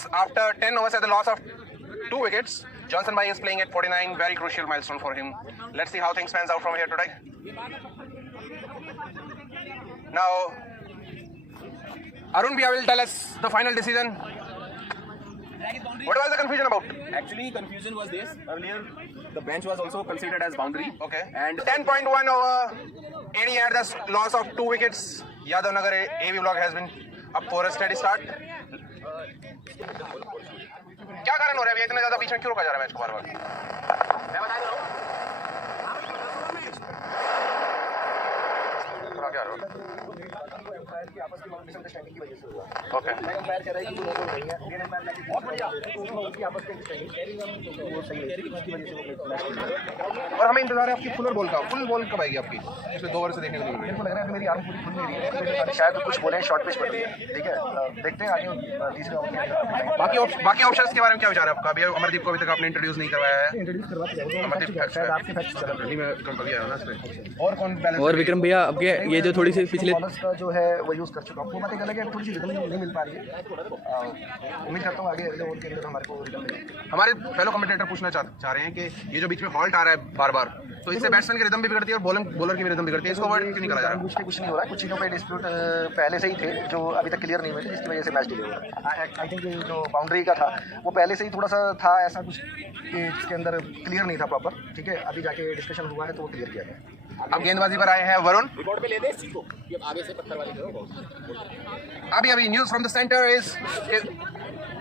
runs after 10 overs at the loss of 2 wickets. Johnson Bhai is playing at 49, very crucial milestone for him. Let's see how things pans out from here today. Now, Arun Bhaiya will tell us the final decision. What was the confusion about? Actually, confusion was this. Earlier, the bench was also considered as boundary. Okay. And 10.1 over. AD at the loss of 2 wickets. Yadav Nagar AV block has been up for a steady start. क्या कारण हो रहा है अभी इतना ज्यादा बीच में क्यों रोका जा रहा है मैच को बार-बार? मैं बता रहा हूँ। क्या हो रहा है? ओके। और हमें इंतजार है आपकी फुल बॉल का। फुल बॉल कब आएगी आपकी? इसमें 2 ओवर से देखने को नहीं मिल रही है। मेरे को लग रहा है कि मेरी आर्म पूरी खुल नहीं रही है, शायद कुछ बोले शॉर्ट पिच पर, ठीक है, देखते हैं आगे तीसरे ओवर में। बाकी ऑप्शंस के बारे में क्या विचार है आपका? अभी अमरदीप को अभी तक आपने इंट्रोड्यूस नहीं करवाया है। इंट्रोड्यूस करवाते हैं अमरदीप शायद आपके फैक्ट्स चल रहे नहीं मैं कंपनी आया ना इसमें। और कौन बैलेंस? और विक्रम भैया आपके ये जो थोड़ी सी पिछले बॉलर्स का जो है वो यूज़ कर चुका हूँ। वो मतलब अलग है, थोड़ी सी रिदम नहीं मिल पा रही है। उम्मीद करता हूँ आगे अगले ओवर के अंदर हमारे को रिदम मिले। हमारे फेलो कमेंटेटर पूछना चाह रहे हैं कि ये जो बीच में हॉल्ट आ रहा है बार-बार, तो इससे बैट्समैन की रिदम भी बिगड़ती है और बॉलर की भी रिदम बिगड़ती है। इसको अवॉइड क्यों नहीं करा जा रहा? कुछ नहीं हो रहा है, कुछ चीज़ों पे डिस्प्यूट पहले से ही थे जो अभी तक क्लियर नहीं हुए थे, जिसकी वजह से मैच डिले हो रहा है। आई थिंक जो बाउंड्री का था वो पहले से ही थोड़ा सा था ऐसा कुछ कि जिसके अंदर क्लियर नहीं था प्रॉपर, ठीक है, अभी जाके डिस्कशन हुआ है तो वो क्लियर किया गया। अब गेंदबाजी पर आए हैं वरुण। रिकॉर्ड पे ले दे सीखो। ये आगे से पत्थर वाली करो। अभी news from the centre is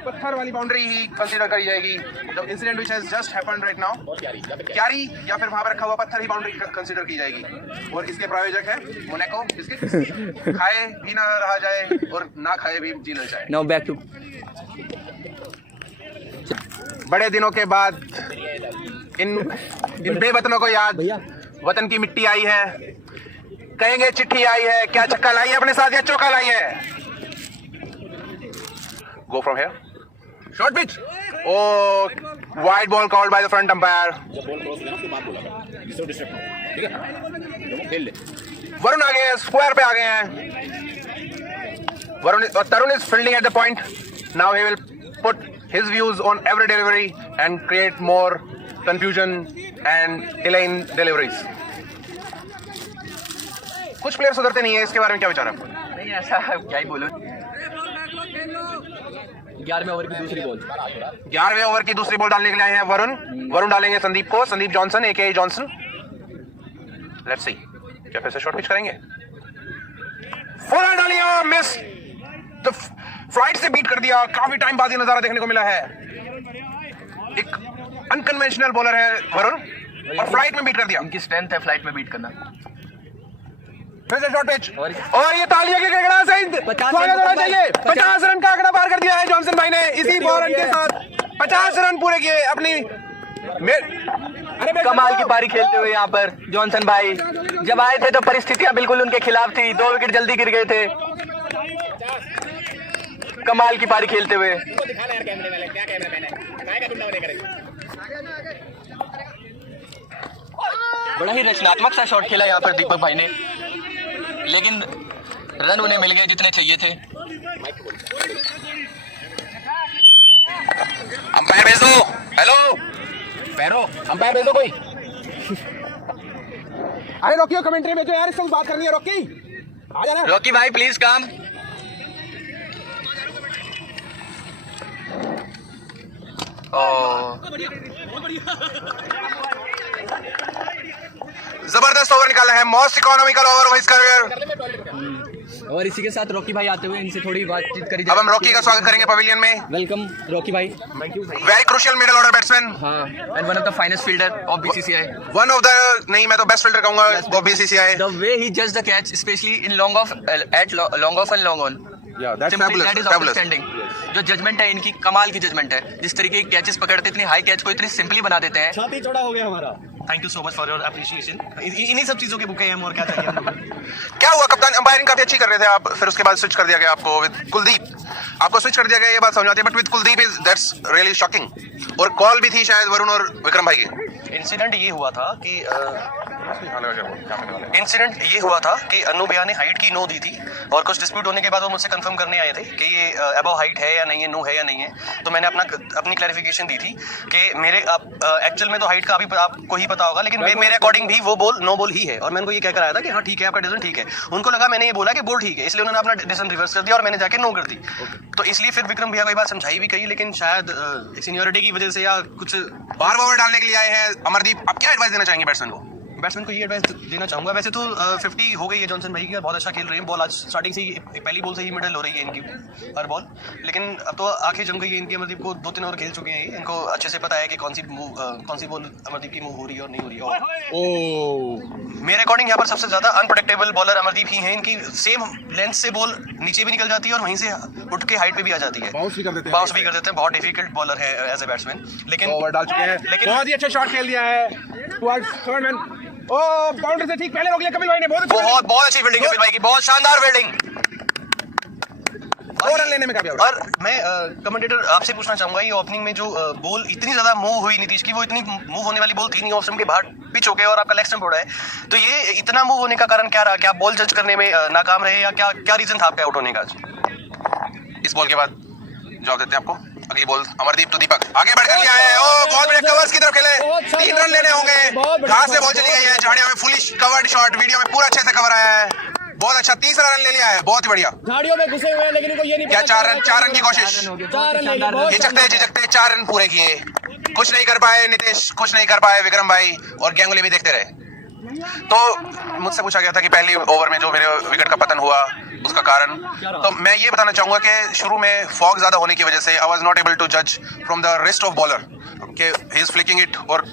पत्थर वाली बाउंड्री ही कंसीडर करी जाएगी। The incident which has just happened right now, क्यारी या फिर वहां पर रखा हुआ पत्थर ही बाउंड्री कंसीडर की जाएगी। और इसके प्रायोजक है मोनाको बिस्किट। खाए भी ना रहा जाए और ना खाए भी जी ना जाए। नाउ बैक टू बड़े दिनों के बाद इन बेवतनों को याद वतन की मिट्टी आई है। कहेंगे चिट्ठी आई है, क्या चक्का लाई है अपने साथ या चौका लाई है? Go from here. Short pitch. Oh, wide ball called by the front umpire. जब बॉल क्रॉस हो जाए ना उसके बाद बोला कर। इससे डिस्टर्ब हो, ठीक है? देखो खेल ले। वरुण आ गए हैं, स्क्वायर पे आ गए हैं। Tarun is fielding at the point. Now he will put his views on every delivery and create more confusion and delay in deliveries. कुछ प्लेयर सुधरते नहीं है, इसके बारे में क्या विचार है आपका? नहीं ऐसा क्या ही बोलूं। 11वें ओवर की दूसरी बॉल 11वें ओवर की दूसरी बॉल डालने के लिए आए हैं वरुण डालेंगे संदीप को, संदीप जॉनसन एके जॉनसन। लेट्स सी क्या फिर से शॉर्ट पिच करेंगे। फुल डालिया, मिस, तो फ्लाइट से बीट कर दिया। काफी टाइम बाद ये नजारा देखने को मिला है। एक अनकन्वेंशनल बॉलर है वरुण और फ्लाइट में बीट कर दिया। उनकी स्ट्रेंथ है फ्लाइट में बीट करना। फिर से शॉर्ट पिच और ये तालियों के गड़गड़ा से स्वागत होना चाहिए। 50 रन का आंकड़ा पार कर दिया है जॉनसन भाई ने इसी बॉल के साथ। 50 रन पूरे किए अपनी। कमाल की पारी खेलते हुए यहाँ पर जॉनसन भाई जब आए थे तो परिस्थितियां बिल्कुल उनके खिलाफ थी। 2 विकेट जल्दी गिर गए थे। कमाल की पारी खेलते हुए बड़ा ही रचनात्मक सा शॉट खेला यहाँ पर दीपक भाई ने, लेकिन रन उन्हें मिल गए जितने चाहिए थे। अंपायर भेज दो। हेलो पैरो, अंपायर भेज दो कोई। अरे रॉकी कमेंट्री में जो यार इससे बात करनी है। रॉकी आ जाना। रॉकी भाई प्लीज कम। जबरदस्त ओवर निकाला है, most economical over of his career. और इसी के साथ रॉकी भाई आते हुए इनसे थोड़ी बातचीत करी अब हम रॉकी का स्वागत करेंगे पवेलियन में। वेलकम रॉकी भाई। Very crucial middle order batsman. हाँ, and one of the finest fielder of BCCI. One of the नहीं, मैं तो बेस्ट फील्डर कहूंगा of BCCI. The way he जज the catch specially in long off at long off and long on. That is outstanding. जो judgement है इनकी कमाल की जजमेंट है। जिस तरीके के कैचेस पकड़ते, इतनी हाई कैच को इतनी सिंपली बना देते हैं। छाती चौड़ा हो गया हमारा। Thank you so much for your appreciation. इन्हीं सब चीजों के बुके हैं हम, और क्या चाहिए। क्या हुआ कप्तान? अंपायरिंग काफी अच्छी कर रहे थे आप, फिर उसके बाद स्विच कर दिया गया आपको विद कुलदीप। आपको स्विच कर दिया गया, ये बात समझ आती है, but with Kuldeep is that's really shocking. और कॉल भी थी शायद वरुण और विक्रम भाई की। इंसिडेंट ये हुआ था कि इंसिडेंट ये हुआ था कि अनु भैया ने हाइट की नो दी थी और कुछ डिस्प्यूट होने के बाद वो मुझसे कंफर्म करने आए थे कि ये अबव हाइट है या नहीं है, नो है या नहीं है। तो मैंने अपनी क्लैरिफिकेशन दी थी कि मेरे एक्चुअल में तो हाइट का अभी आपको ही पता होगा, लेकिन मेरे अकॉर्डिंग भी वो बॉल नो बॉल ही है। और मैंने उनको ये कहकर आया था कि हाँ ठीक है, आपका डिसीजन ठीक है। उनको लगा मैंने ये बोला कि बॉल ठीक है, इसलिए उन्होंने अपना डिसीजन रिवर्स कर दिया और मैंने जाके नो कर दी। तो इसलिए फिर विक्रम भैया को ये बात समझाई भी कही, लेकिन शायद सीनियरिटी की वजह से या कुछ बार ओवर डालने के लिए आए हैं अमरदीप, आप क्या एडवाइस देना चाहेंगे बैट्समैन को? बैट्समैन को ये एडवाइस देना चाहूंगा, वैसे तो 50 हो गई है जॉनसन भाई की, बहुत अच्छा खेल रहे हैं। बॉल आज स्टार्टिंग से ही पहली बॉल से ही मिडल हो रही है इनकी हर बॉल, लेकिन अब तो आंखें जम गई है इनकी। अमरदीप को 2-3 ओवर खेल चुके हैं, इनको अच्छे से पता है कि कौन सी बॉल अमरदीप की मूव हो रही है और नहीं हो रही है। मेरे अकॉर्डिंग यहाँ पर सबसे ज्यादा अनप्रोटेक्टेबल बॉलर अमरदीप ही हैं। इनकी सेम लेंथ से बॉल नीचे भी निकल जाती है और वहीं से उठ के हाइट पे भी आ जाती है, बाउंस भी कर देते हैं। बहुत डिफिकल्ट बॉलर है एज ए बैट्समैन, लेकिन ओवर डाल चुके हैं, लेकिन बहुत ही अच्छा शॉट खेल दिया है टुवर्ड्स थर्ड मैन। ओ बाउंड्री से ठीक पहले रोक लिया कपिल भाई ने, बहुत अच्छी फील्डिंग कपिल भाई की, बहुत शानदार फील्डिंग। और रन लेने में कामयाब। और मैं कमेंटेटर आपसे पूछना चाहूंगा, ये ओपनिंग में जो बॉल इतनी ज्यादा मूव हुई नीतीश की, वो इतनी मूव होने वाली बॉल थी नहीं, ऑफ स्टंप के बाहर पिच हो गए और आपका लेग स्टंप उड़ा है। तो ये इतना मूव होने का कारण क्या रहा? क्या बॉल जज करने में नाकाम रहे या क्या रीजन था आपके आउट होने का? इस बॉल के बाद जवाब देते हैं आपको। अगली बॉल अमरदीप तो दीपक आगे बढ़कर लिया है। ओ बहुत बड़े कवर्स की तरफ खेले, 3 रन लेने होंगे। घास से बॉल चली गई है, झाड़ियों में फुलिश कवर्ड शॉट, वीडियो में पूरा अच्छे से कवर आया है। बहुत अच्छा, 3रा रन ले लिया है, बहुत ही बढ़िया। झाड़ियों में घुसे हुए हैं, लेकिन इनको ये नहीं क्या 4 रन की कोशिश, 4 रन लेके बहुत झिझकते 4 रन पूरे किए। कुछ नहीं कर पाए नीतीश, कुछ नहीं कर पाए विक्रम भाई, और गांगुली भी देखते रहे। तो मुझसे पूछा गया था कि पहली ओवर में जो मेरे विकेट का पतन हुआ उसका कारण, तो मैं ये बताना चाहूंगा कि शुरू में फॉग ज्यादा होने की वजह से I was not able to जज from the rest of bowler कि ही इज फ्लिकिंग इट और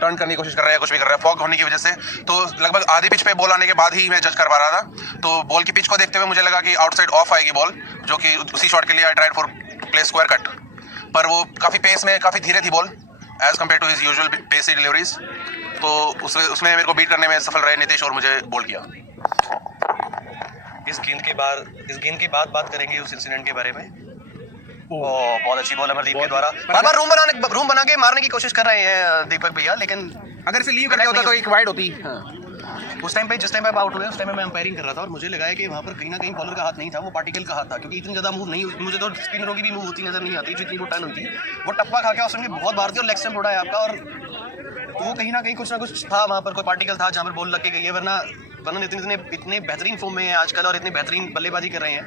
टर्न करने की कोशिश कर रहा है, कुछ भी कर रहा है। फॉग होने की वजह से तो लगभग आधी पिच पे बॉल आने के बाद ही मैं जज कर पा रहा था। तो बॉल की पिच को देखते हुए मुझे लगा कि आउटसाइड ऑफ आएगी बॉल, जो कि उसी शॉट के लिए I tried for play square cut, पर वो काफी पेस में काफी धीरे थी ball as compare to his usual pacy deliveries. तो उसने मेरे को बीट करने में सफल रहे नीतीश और मुझे बॉल किया। इस गेंद के बाद बात करेंगे उस इंसिडेंट के बारे में। बहुत अच्छी बॉल अमरदीप के द्वारा, बार-बार रूम बना के मारने की कोशिश कर रहे हैं दीपक भैया, लेकिन अगर इसे लीव करके होता तो एक वाइड होती। उस टाइम पे जिस टाइम पे आउट हुए उस टाइम में मैं अंपायरिंग कर रहा था और मुझे लगा है कि वहाँ पर कहीं ना कहीं बॉलर का हाथ नहीं था, वो पार्टिकल का हाथ था, क्योंकि इतनी ज्यादा मूव नहीं हुई। मुझे तो स्पिनरों की भी मूव होती नजर नहीं आती जितनी वो टर्न हुई थी। वो टप्पा खा के उसने बहुत मार दिया और लेग स्टंप उड़ा है आपका, और वो कहीं ना कहीं कुछ ना कुछ था वहाँ पर, कोई पार्टिकल था जहाँ पर बॉल लग के गई है। वरना इतने बेहतरीन फॉर्म में है आजकल और इतनी बेहतरीन बल्लेबाजी कर रहे हैं,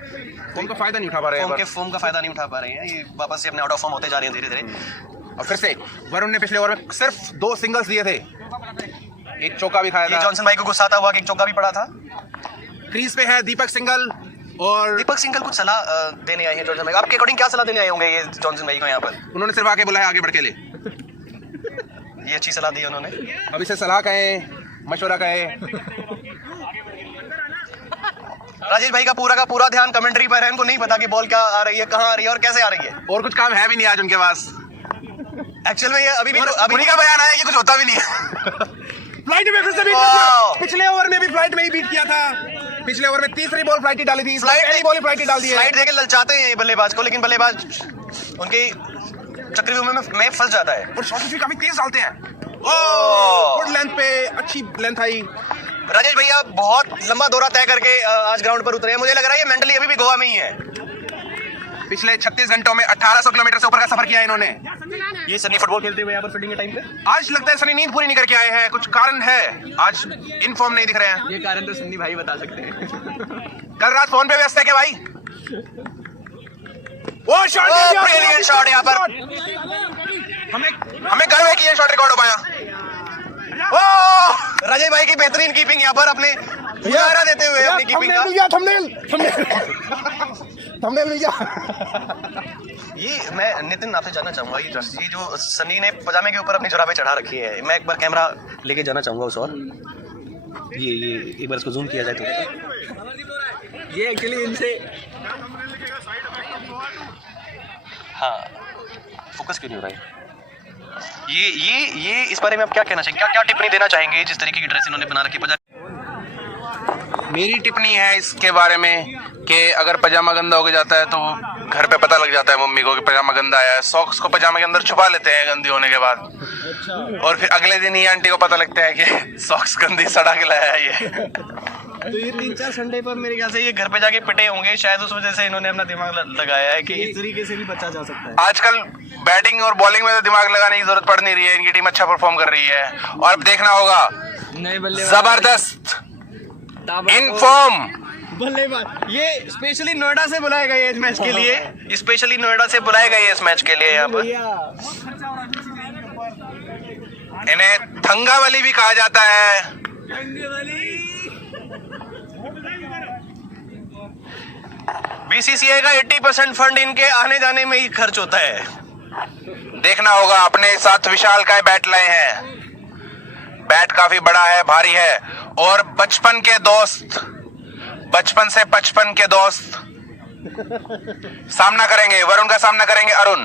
फॉर्म का फायदा नहीं उठा पा रहे हैं, फॉर्म का फायदा नहीं उठा पा रहे हैं। ये वापस से अपने आउट ऑफ फॉर्म होते जा रहे हैं धीरे धीरे। और फिर से वरुण ने पिछले ओवर में सिर्फ 2 सिंगल्स दिए थे, एक चौका भी खाया था। जॉनसन भाई को गुस्सा आता हुआ कि एक चौका भी पड़ा था। क्रीज पे है दीपक सिंघल, और दीपक सिंघल कुछ सलाह देने आए हैं जॉनसन भाई। आपके अकॉर्डिंग क्या सलाह देने आए होंगे ये जॉनसन भाई को यहाँ पर? उन्होंने सिर्फ आगे बुलाया आगे बढ़ के ले। ये अच्छी सलाह दी है उन्होंने। अब इसे सलाह कहें, मशवरा कहें। राजेश भाई का पूरा ध्यान कमेंट्री पर है, उनको नहीं पता कि बॉल क्या आ रही है, कहाँ आ रही है और कैसे आ रही है। और कुछ काम है भी नहीं आज उनके पास। एक्चुअल में ये अभी उन्हीं का बयान है कि कुछ होता भी नहीं है। फ्लाइट में फिर से बीट किया, पिछले ओवर में भी फ्लाइट में ही बीट किया था। पिछले ओवर में 3री बॉल फ्लाइट ही डाली थी, पहली बॉल फ्लाइट ही डाल दी है। फ्लाइट देके ललचाते हैं बल्लेबाज को, लेकिन बल्लेबाज उनके चक्रव्यूह में फंस जाता है। और शॉट भी काफी तेज डालते हैं। गुड लेंथ पे, अच्छी लेंथ आई। राजेश भैया बहुत लंबा दौरा तय करके आज ग्राउंड पर उतरे हैं। मुझे लग रहा है ये मेंटली अभी भी गोवा में ही है। पिछले 36 घंटों में 1800 किलोमीटर से ऊपर का सफर किया है इन्होंने। ये सनी फुटबॉल खेलते हुए यहाँ पर फील्डिंग के टाइम पे आज लगता है सनी नींद पूरी नहीं करके आए हैं, कुछ कारण है, आज इन फॉर्म नहीं दिख रहे हैं। ये कारण तो सन्नी भाई बता सकते हैं। कल रात फोन पे व्यस्त है क्या भाई? वो शॉट, ब्रिलियंट शॉट यहाँ पर। हमें गर्व है कि ये शॉट रिकॉर्ड हो पाया। राजेश भाई की बेहतरीन कीपिंग यहाँ पर अपने उजारा देते हुए अपनी कीपिंग का। थंबनेल मिल गया। ये मैं नितिन आपसे जानना चाहूंगा, ये जो सनी ने पजामे के ऊपर अपनी जुराबें चढ़ा रखी है, मैं एक बार कैमरा लेके जाना चाहूंगा उस और ये एक बार इसको जूम किया जाए तो ये एक्चुअली इनसे हाँ फोकस क्यों नहीं हो रहा है? ये इस बारे में आप क्या कहना चाहेंगे, क्या टिप्पणी देना चाहेंगे जिस तरीके की ड्रेस इन्होंने बना रखी है? मेरी टिप्पणी है इसके बारे में कि अगर पजामा गंदा हो जाता है तो घर पे पता लग जाता है मम्मी को कि पजामा गंदा आया है, सॉक्स को पजामे के अंदर छुपा लेते हैं गंदी होने के बाद, और फिर अगले दिन ही आंटी को पता लगता है कि सॉक्स गंदी सड़ा के लाया है ये। तो ये 3-4 संडे पर मेरे ख्याल से ये घर पे जाके पिटे होंगे, शायद उस वजह से इन्होंने अपना दिमाग लगाया है कि इस तरीके से भी बचा जा सकता है। आजकल बैटिंग और बॉलिंग में तो दिमाग लगाने की जरूरत पड़ नहीं रही है, इनकी टीम अच्छा परफॉर्म कर रही है, और अब देखना होगा जबरदस्त इन फॉर्म। बल्लेबाज ये स्पेशली नोएडा से बुलाया गया है इस मैच के लिए, स्पेशली नोएडा से बुलाया गया है इस मैच के लिए। यहाँ पर इन्हें थंगावली भी कहा जाता है। बीसीसीआई का 80% फंड इनके आने जाने में ही खर्च होता है। देखना होगा, अपने साथ विशाल का बैट लाए हैं, बैट काफी बड़ा है, भारी है, और बचपन के दोस्त, बचपन से 55 के दोस्त सामना करेंगे, वरुण का सामना करेंगे अरुण।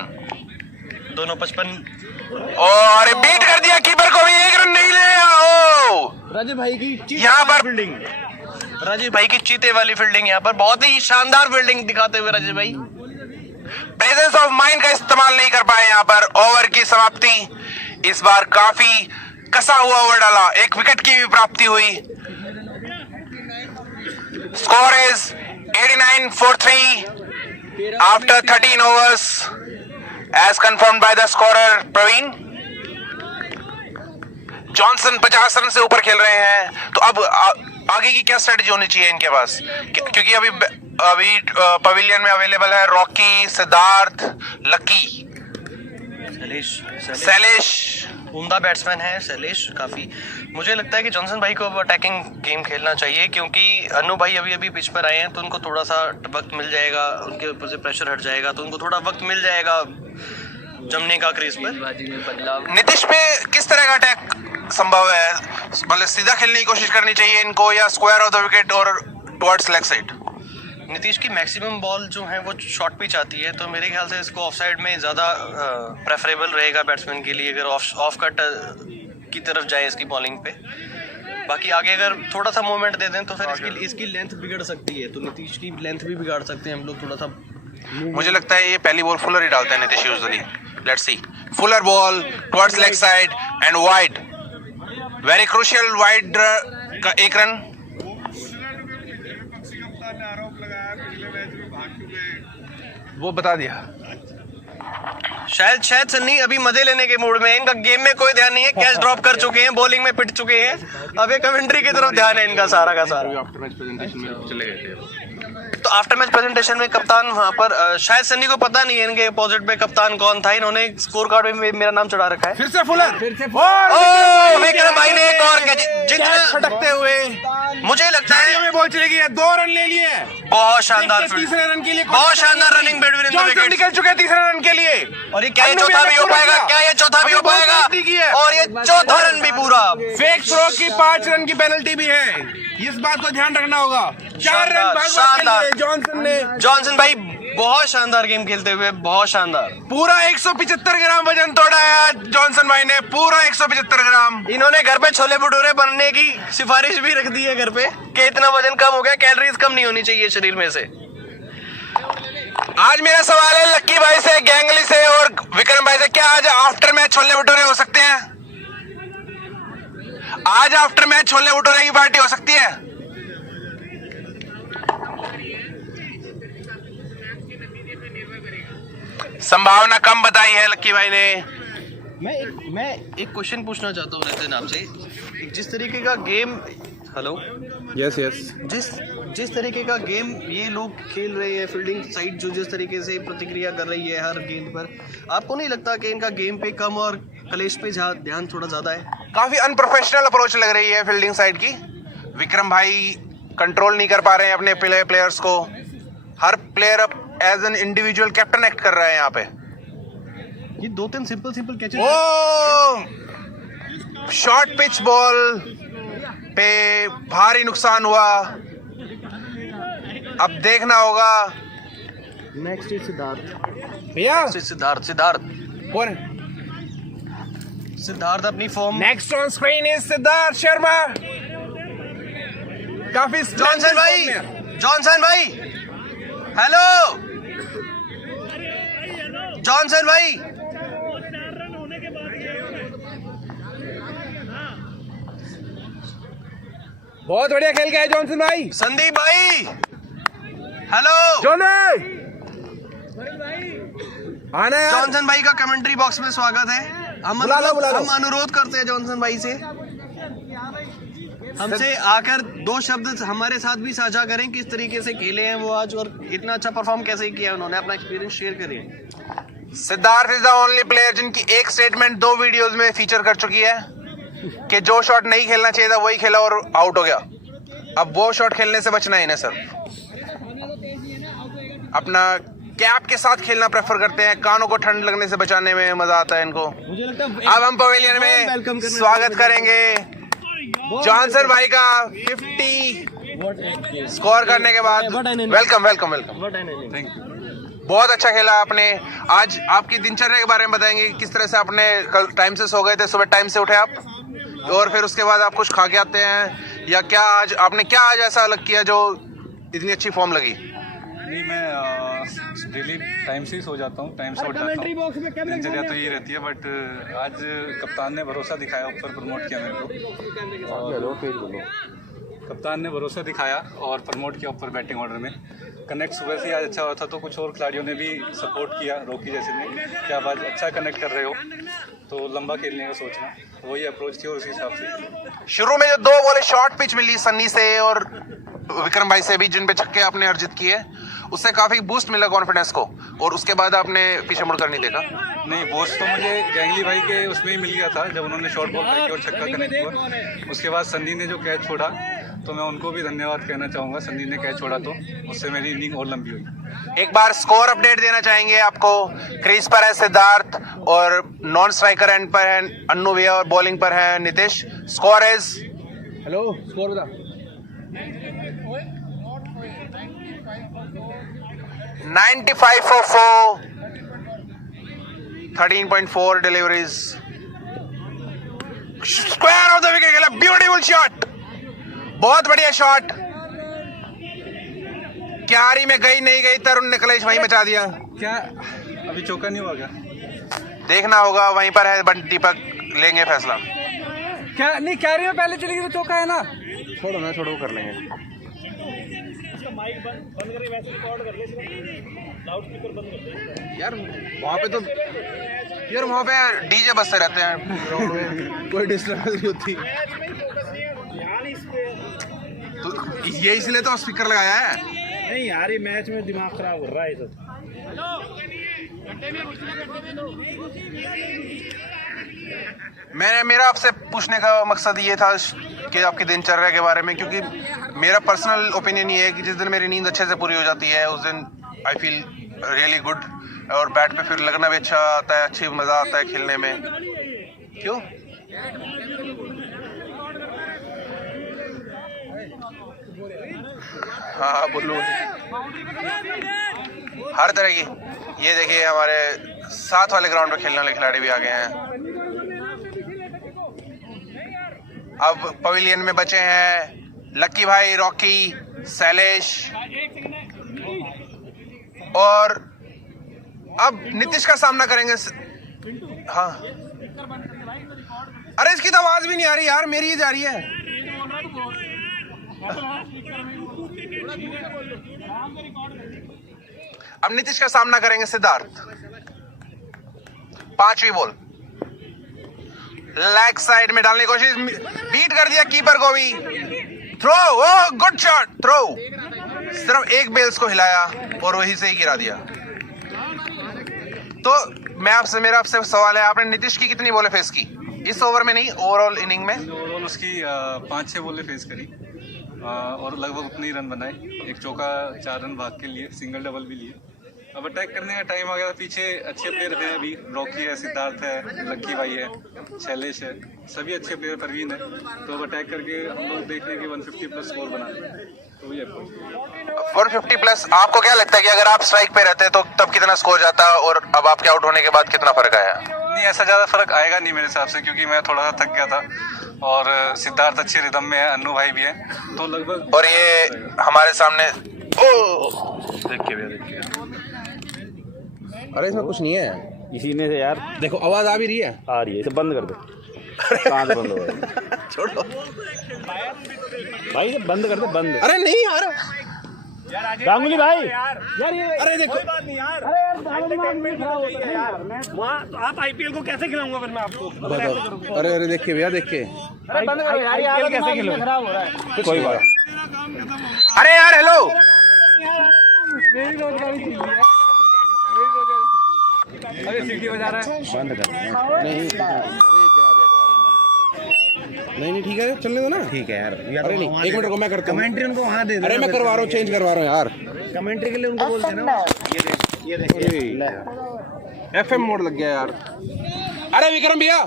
दोनों 55 और बीट कर दिया कीपर को भी, 1 रन नहीं ले। राजीव भाई की यहाँ पर फील्डिंग, राजीव भाई की चीते वाली फील्डिंग, यहाँ पर बहुत ही शानदार फील्डिंग दिखाते हुए राजीव भाई प्रेजेंस ऑफ माइंड का इस्तेमाल नहीं कर पाए यहाँ पर। ओवर की समाप्ति इस बार काफी कसा हुआ ओवर डाला, 1 विकेट की भी प्राप्ति हुई। Score is 89 for 3 after 13 overs as confirmed by the scorer Praveen. Johnson 50 रन से ऊपर खेल रहे हैं, तो अब आगे की क्या स्ट्रेटजी होनी चाहिए इनके पास, क्योंकि अभी पवेलियन में अवेलेबल है रॉकी, सिद्धार्थ, लकी, शैलेश उम्दा बैट्समैन है शैलेश काफी। मुझे लगता है कि जॉनसन भाई को अब अटैकिंग गेम खेलना चाहिए, क्योंकि अनु भाई अभी पिच पर आए हैं, तो उनको थोड़ा सा वक्त मिल जाएगा, उनके ऊपर से प्रेशर हट जाएगा, तो उनको थोड़ा वक्त मिल जाएगा जमने का क्रीज पर। नीतीश पे किस तरह का अटैक संभव है, मतलब सीधा खेलने की कोशिश करनी चाहिए इनको, या स्क्वायर ऑफ द विकेट और टुवर्ड्स लेग साइड? नीतीश की मैक्सिमम बॉल जो है वो शॉर्ट पिच आती है, तो मेरे ख्याल से इसको ऑफ साइड में ज़्यादा प्रेफरेबल रहेगा बैट्समैन के लिए, अगर ऑफ कट की तरफ जाए इसकी बॉलिंग पे। बाकी आगे अगर थोड़ा सा मूवमेंट दे दें तो फिर इसकी लेंथ बिगड़ सकती है, तो नीतीश की लेंथ भी बिगाड़ सकते हैं हम लोग थोड़ा सा। मुझे लगता है ये पहली बॉल फुलर ही डालता है Nitish usually. Let's see, Fuller ball towards leg side and wide, very crucial wide का 1 रन। वो बता दिया, शायद सन्नी अभी मजे लेने के मूड में है, इनका गेम में कोई ध्यान नहीं है, कैच ड्रॉप कर चुके हैं, बॉलिंग में पिट चुके हैं, अब ये कमेंट्री की तरफ ध्यान है इनका सारा का सारा। आफ्टर मैच प्रेजेंटेशन में चले गए थे, तो आफ्टर मैच प्रेजेंटेशन में कप्तान वहां पर शायद सन्नी को पता नहीं है इनके अपोजिट में कप्तान कौन था, इन्होंने स्कोर कार्ड में मेरा नाम चढ़ा रखा है। फिर से फुलर, विक्रम भाई ने एक और जितना खटकते हुए मुझे लगता है बॉल चली गई है, 2 रन ले लिए, बहुत शानदार तीसरे रन के लिए बहुत शानदार रनिंग बिटवीन द विकेट्स निकल चुके हैं तीसरे रन के लिए, और ये क्या ये चौथा भी हो पाएगा, क्या ये चौथा भी हो पाएगा, और ये चौथा रन भी पूरा। फेक थ्रो की 5 रन की पेनल्टी भी है, इस बात को ध्यान रखना होगा। 4 रन भागवत जॉनसन ने, जॉनसन भाई बहुत शानदार गेम खेलते हुए, बहुत शानदार, पूरा 175 ग्राम वजन तोड़ा है जॉनसन भाई ने, पूरा 175 ग्राम। इन्होंने घर पे छोले भटूरे बनने की सिफारिश भी रख दी है घर पे, कि इतना वजन कम हो गया, कैलोरीज कम नहीं होनी चाहिए शरीर में से। आज मेरा सवाल है लक्की भाई से, गैंगली से और विक्रम भाई से, क्या आज आफ्टर मैच छोले भटूरे हो सकते हैं? आज आफ्टर मैच छोले भटूरे की पार्टी हो सकती है? संभावना कम बताई है लक्की भाई ने। मैं एक क्वेश्चन पूछना चाहता हूँ नितिन आपसे, जिस तरीके का गेम, हेलो, यस जिस तरीके का गेम ये लोग खेल रहे हैं, फील्डिंग साइड जो जिस तरीके से प्रतिक्रिया कर रही है हर गेंद पर, आपको नहीं लगता कि इनका गेम पे कम और कलेश पे ध्यान थोड़ा ज्यादा है? काफी अनप्रोफेशनल अप्रोच लग रही है फील्डिंग साइड की। विक्रम भाई कंट्रोल नहीं कर पा रहे हैं अपने प्लेयर्स को, हर प्लेयर अब as an individual captain act कर रहा है यहाँ पे। ये 2-3 simple catches, oh short pitch ball पे भारी नुकसान हुआ, अब देखना होगा। नेक्स्ट इज सिद्धार्थ भैया, सिद्धार्थ अपनी form, next on screen is Siddharth Sharma. काफी जॉनसन भाई हेलो, जॉनसन भाई, बहुत बढ़िया खेल गया जॉनसन भाई। संदीप भाई, हेलो। जॉनी आना यार। जॉनसन भाई का कमेंट्री बॉक्स में स्वागत है। हम बुला लो। हम अनुरोध करते हैं जॉनसन भाई से, हमसे आकर 2 शब्द हमारे साथ भी साझा करें, किस तरीके से खेले हैं वो आज और इतना अच्छा परफॉर्म कैसे किया उन्होंने, अपना एक्सपीरियंस शेयर करिए। Siddharth is the only player जिनकी एक स्टेटमेंट 2 वीडियोस में फीचर कर चुकी है कि जो शॉट नहीं खेलना चाहिए था वही खेला और आउट हो गया। अब वो शॉट खेलने से बचना है इन्हें सर। अपना कैप के साथ खेलना प्रेफर करते हैं, कानों को ठंड लगने से बचाने में मजा आता है इनको। मुझे लगता है अब हम पवेलियन में स्वागत करेंगे जॉनसन भाई का 50 स्कोर करने के बाद। Welcome welcome welcome. बहुत अच्छा खेला आपने। आज आपकी दिनचर्या के बारे में बताएंगे, किस तरह से आपने कल टाइम से सो गए थे, सुबह टाइम से उठे आप, और फिर उसके बाद आप कुछ खा के आते हैं, या क्या आज आपने क्या आज ऐसा अलग किया जो इतनी अच्छी फॉर्म लगी? नहीं, मैं डेली टाइम से ही सो जाता हूँ, टाइम से उठ जाता हूँ, दिनचर्या तो यही रहती है। बट आज कप्तान ने भरोसा दिखाया, ऊपर प्रमोट किया मेरे को, और कप्तान ने भरोसा दिखाया और प्रमोट किया ऊपर बैटिंग ऑर्डर में। कनेक्ट सुबह से आज अच्छा हुआ था, तो कुछ और खिलाड़ियों ने भी सपोर्ट किया, रॉकी जैसे ने, कि आप आज अच्छा कनेक्ट कर रहे हो तो लंबा खेलने का सोचना, वही अप्रोच थी और उसी हिसाब से। शुरू में जो 2 बॉलें शॉर्ट पिच मिली सन्नी से और विक्रम भाई से भी, जिन पे छक्के आपने अर्जित किए, उससे काफी बूस्ट मिला कॉन्फिडेंस को, और उसके बाद आपने पीछे मुड़कर नहीं देखा? नहीं, बूस्ट तो मुझे गैंगली भाई के उसमें ही मिल गया था जब उन्होंने शॉर्ट बॉल फेंकी और छक्का कनेक्ट हुआ। उसके बाद सन्नी ने जो कैच छोड़ा, तो मैं उनको भी धन्यवाद कहना चाहूँगा। सन्नी ने कैच छोड़ा तो उससे मेरी इनिंग और लंबी हुई। एक बार स्कोर अपडेट देना चाहेंगे आपको। क्रीज पर है सिद्धार्थ और नॉन स्ट्राइकर एंड पर है अन्नू भैया और बॉलिंग पर है Nitish. Score is, hello score बता। 95 for 4, 13.4 deliveries. Square of the wicket, खेला, ब्यूटीफुल शॉट, बहुत बढ़िया शॉट। क्यारी में गई नहीं गई, तरुण ने कलेश वहीं मचा दिया। क्या अभी चौका नहीं हुआ क्या? देखना होगा, वहीं पर है, बट दीपक लेंगे फैसला। क्या नहीं, कैरी में पहले चली गई तो चौका है ना। छोड़ो कर लेंगे। यार वहाँ पे डीजे बजते रहते हैं, कोई डिस्टर्बेंस नहीं होती। तो ये इसलिए तो स्पीकर लगाया है। नहीं यार, ये मैच में दिमाग खराब हो रहा है सब। मेरा आपसे पूछने का मकसद ये था कि आपकी दिनचर्या के बारे में, क्योंकि मेरा पर्सनल ओपिनियन ये है कि जिस दिन मेरी नींद अच्छे से पूरी हो जाती है उस दिन आई फील रियली गुड, और बैट पे फिर लगना भी अच्छा आता है, अच्छी मज़ा आता है खेलने में। क्यों? हाँ बोलो। हर तरह की, ये देखिए हमारे साथ वाले ग्राउंड पे खेलने वाले खिलाड़ी भी आ गए हैं। अब पवेलियन में बचे हैं लक्की भाई, रॉकी, शैलेश, और अब नीतीश का सामना करेंगे। हाँ, अरे इसकी तो आवाज भी नहीं आ रही यार, मेरी ही जा रही है। अब नीतीश का सामना करेंगे सिद्धार्थ। 5वीं बॉल लेग साइड में डालने की कोशिश, बीट कर दिया कीपर को भी। थ्रो, ओ गुड शॉट, थ्रो, सिर्फ एक बेल्स को हिलाया और वहीं से ही गिरा दिया। तो मेरा आपसे सवाल है, आपने नीतीश की कितनी बॉलें फेस की इस ओवर में, नहीं ओवरऑल इनिंग में? ओवरऑल उसकी 5-6 बॉलें फेस करी और लगभग उतने ही रन बनाए। एक चौका, 4 रन भाग के लिए, सिंगल डबल भी लिए। अब अटैक करने का टाइम आ गया। पीछे अच्छे प्लेयर हैं अभी, रॉकी है, सिद्धार्थ है, लक्की भाई है, शैलेश है, सभी अच्छे प्लेयर, परवीन है। तो अब अटैक करके हम लोग देख रहे हैं कि 150 प्लस स्कोर बना लें, तो ये 150 प्लस। आपको क्या लगता है कि अगर आप स्ट्राइक पे रहते तो तब कितना स्कोर जाता, और अब आपके आउट होने के बाद कितना फर्क आया? नहीं, ऐसा ज़्यादा फर्क आएगा नहीं मेरे हिसाब से, क्योंकि मैं थोड़ा सा थक गया था और सिद्धार्थ अच्छे रिदम में है, अन्नू भाई भी है, तो लगभग। और ये हमारे सामने, ओ देखिए भैया, देखिए अरे इसमें कुछ नहीं है, इसी में से यार देखो आवाज आ भी रही है। आ रही है, इसे बंद कर दो। कहाँ से बंद हो गया? छोड़ो भाई इसे बंद कर दो, बंद। अरे नहीं यार, गांगुली भाई अरे देखो आप आईपीएल को कैसे खिलाऊंगा फिर मैं आपको? बताओ। अरे अरे देख के भैया, देख के आईपीएल कैसे खिलाऊंगा? खराब हो रहा है। कोई बात। अरे यार हेलो, मेरी रोजगारी छीन ली है। अरे सीटी बजा रहा है। बंद कर। नहीं ठीक है, चलने दो ना। ठीक है यार, अरे नहीं, एक मिनट को मैं करता हूँ कमेंट्री उनको वहाँ दे। अरे मैं करवा रहा हूँ, चेंज करवा रहा हूँ यार कमेंट्री के लिए, उनको बोल देना। ये देखिए एफएम मोड लग गया यार। अरे विक्रम भैया